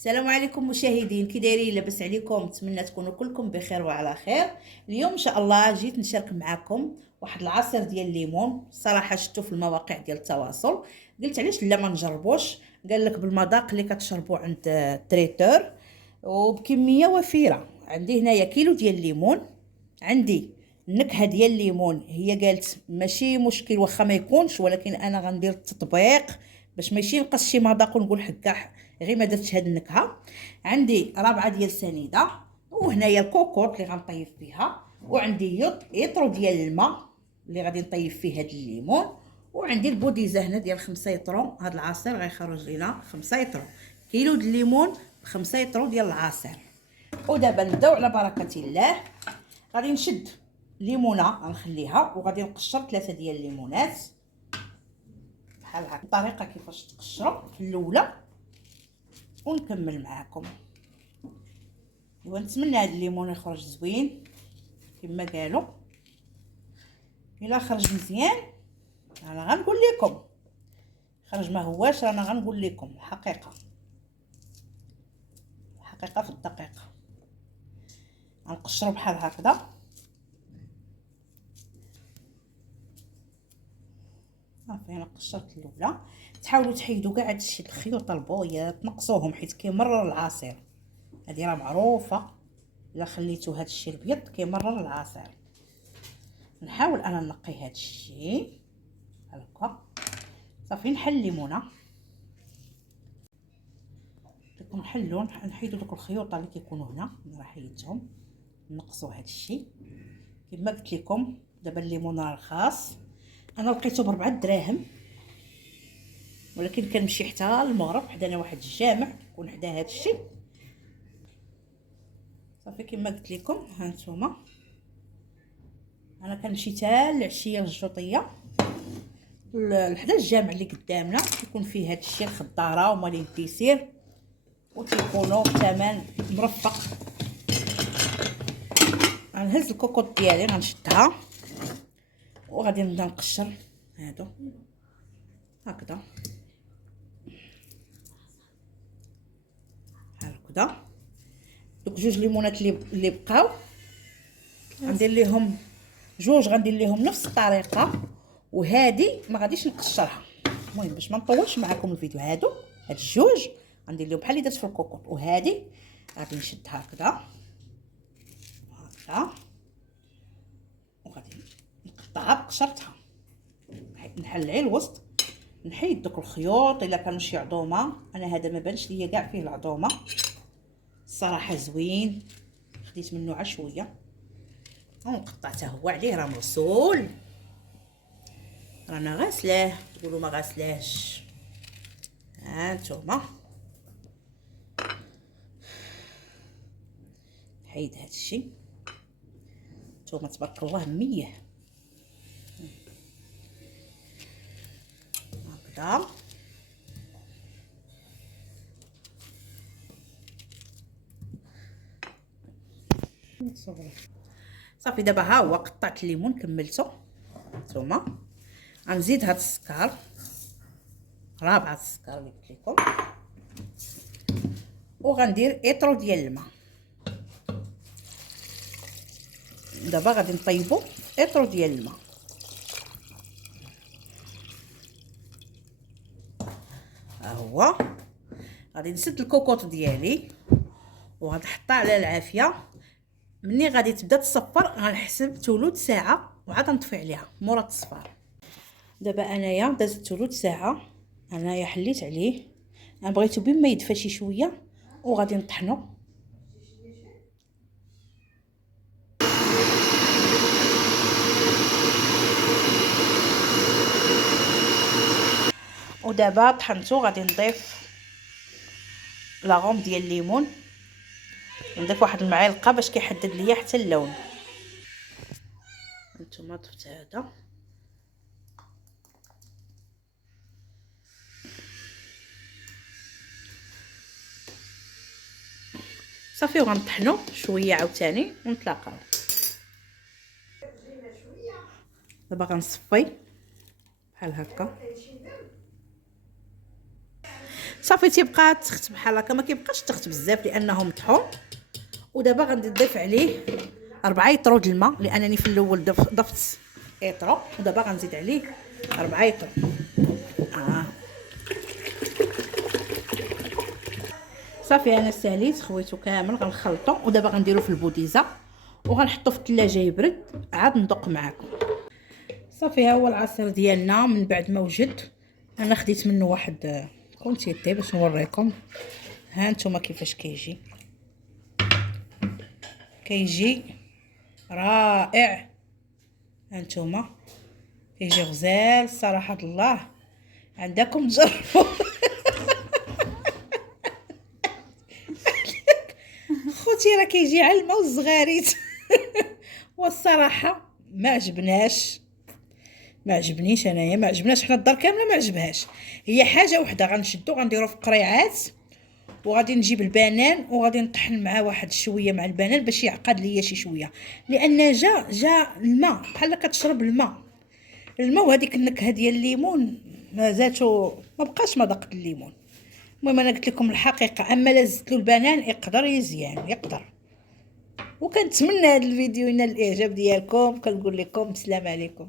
السلام عليكم مشاهدين، كي دايرين؟ لاباس عليكم؟ نتمنى تكونوا كلكم بخير وعلى خير. اليوم ان شاء الله جيت نشارك معكم واحد العصير ديال الليمون. صراحه شفتو في المواقع ديال التواصل، قلت علاش لا ما نجربوش. قال لك بالمذاق اللي كتشربوا عند التريتور وبكميه وفيره. عندي هنايا كيلو ديال الليمون، عندي النكهه ديال الليمون. هي قالت ماشي مشكل واخا ما يكونش، ولكن انا غندير التطبيق باش ماشي نقص شي مذاق ونقول حكا غير ما درتش هاد النكهه. عندي ربعه ديال سنيده، وهنايا الكوكوط اللي غنطيب فيها، وعندي يطرو ديال الماء اللي غادي نطيب فيه هاد الليمون، وعندي البوديزه هنا ديال 5 يطرو. هاد العصير غيخرج لينا 5 يطرو، كيلو د الليمون ب5 يطرو ديال العصير. ودابا نبداو على بركه الله. غادي نشد ليمونه غنخليها، وغادي نقشر 3 ديال الليمونات بحال هكا. الطريقه كيفاش تقشروا في الاولى ونكمل معاكم. ايوا نتمنى هذا الليمون يخرج زوين كما قالوا. الا خرج مزيان انا غنقول لكم، خرج ما هواش انا غنقول لكم الحقيقه في الدقيقه. غنقشروا بحال هكذا. صافي انا قشرت الاولى. تحاولوا تحيدوا كاع هادشي الخيوط البويض، تنقصوهم حيت كيمرر العصير. هذه راه معروفه، الا خليتو هادشي الابيض كيمرر العصير. نحاول انا نقي هادشي هكا. صافي نحل الليمونه، نحلو نحيدو دوك الخيوط اللي كيكونوا هنا. راه حيدتهم. نقصوا هادشي كما قلت لكم. دابا الليمون راه رخاص، انا لقيته ب4 دراهم، ولكن كنمشي حتى المغرب حدانا واحد الجامع كيكون حدا هادشي. صافي كما قلت لكم ها نتوما، انا كنمشي حتى العشيه للجوطيه لحدا الجامع اللي قدامنا، كيكون فيه هادشي الخضاره ومالين الديسير، وتيكونوا بثمن مرفق. غنهز الكوكوط ديالي غنشدها وغادي نبدا نقشر هادو هكذا هكذا. دوك 2 ليمونات اللي بقاو غندير ليهم جوج، غندير ليهم نفس الطريقه، وهادي ما غاديش نقشرها. المهم باش ما نطولش معكم الفيديو، هاد الجوج غندير لهم بحال اللي درت في الكوكوط، وهادي غادي نشدها هكذا وغادي نقطعها بقشرتها. نحل غير الوسط، نحيد دوك الخيوط الا كانوا شي عظومه. انا هذا ما بانش ليا كاع فيه العظومه، الصراحه زوين، خديت منه عا شويه ونقطعته. هو عليه راه مغسول، رانا غاسلاه. تقولوا ما غاسلاش، ها نتوما. حيد هادشي نتوما تبارك الله 100 هكذا. صافي دابا ها هو قطعت الليمون كملته. نتوما غنزيد هاد السكر، رابعه السكر اللي قلت لكم، وغندير اطرو ديال الماء. دابا غادي نطيبو اطرو ديال الماء. ها هو غادي نسد الكوكوط ديالي وغنحطها على العافيه. مني غادي تبدا تصفر غنحسب ثلث ساعه وعاد نطفي عليها مورا التصفار. دابا انايا دازت ثلث ساعه، انايا حليت عليه. انا بغيتو بما يدفى شي شويه وغادي نطحنو. ودابا طحنتو غادي نضيف لاغوم ديال الليمون، نضيف واحد المعلقه باش كيحدد ليا حتى اللون. نتوما ضفت هذا صافي، وغنطحنو شويه عاوتاني ونتلاقاو. دابا غنصفي بحال هكا. صافي تيبقى تخت بحال هكا، ما كيبقاش تخت بزاف لانه مطحون. ودابا غادي نضيف عليه 4 يطرو د الماء، لانني في الاول ضفت يطرو، ودابا غنزيد عليه 4 يطرو. صافي انا ساليت خويتو كامل، غنخلطو ودابا غنديرو في البوديزه وغنحطو في الثلاجه يبرد عاد ندوق معاكم. صافي ها هو العصير ديالنا من بعد ما وجد. انا خديت منه واحد كونتيتي باش نوريكم. ها نتوما كيفاش كيجي رائع. ها نتوما كيجي غزال صراحه الله، عندكم تجربوا. خوتي راه كيجي على الماء والزغاريت. والصراحه ما عجبنيش انايا، ما عجبناش حنا الدار كامله ما عجبهاش. هي حاجه وحده غنشدو غنديرو في قريعات، وغادي نجيب البنان وغادي نطحن معاه واحد شويه مع البنان باش يعقد ليا شي شويه، لان جا الماء بحال كتشرب الماء وهذيك النكهه ديال الليمون مازاتو، ما بقاش مذاق الليمون. المهم انا قلت لكم الحقيقه، اما لا زدت له البنان يقدر يزيان يقدر. وكنتمنى هذا الفيديو ينال الاعجاب ديالكم، كنقول لكم السلام عليكم.